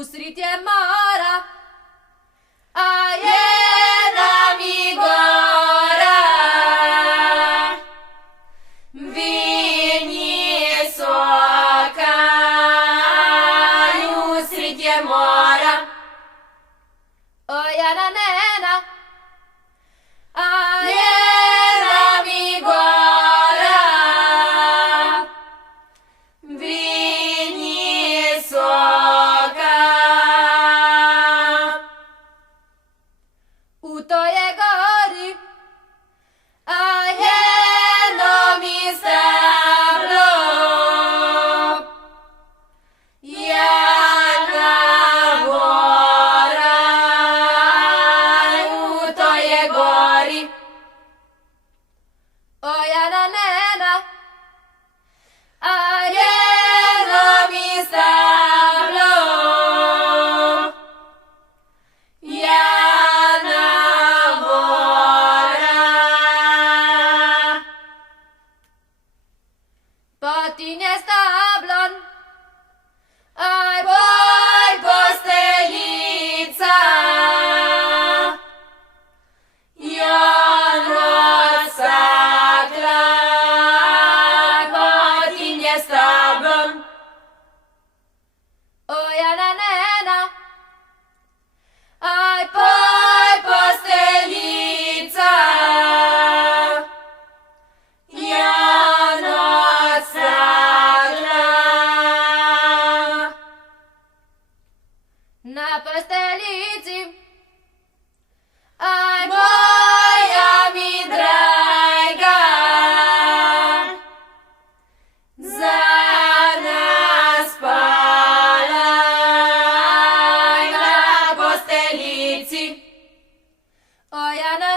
usrite mora, a jedna mi gora, vinji soka, usrite mora, o jana nena, a jedna mi gora, vinji soka. U toj gori, a jedno mi stablo, jedna gora, u toj gori, o jana nena, a jedno mi stablo, jedna gora. Patine stablon, aj boj posteljica, jon odsakla, patine stablon, o jana nena, aj boj posteljica, jon odsakla. Na posteljici, aj moja mi draga, za nas spala, na posteljici, o jana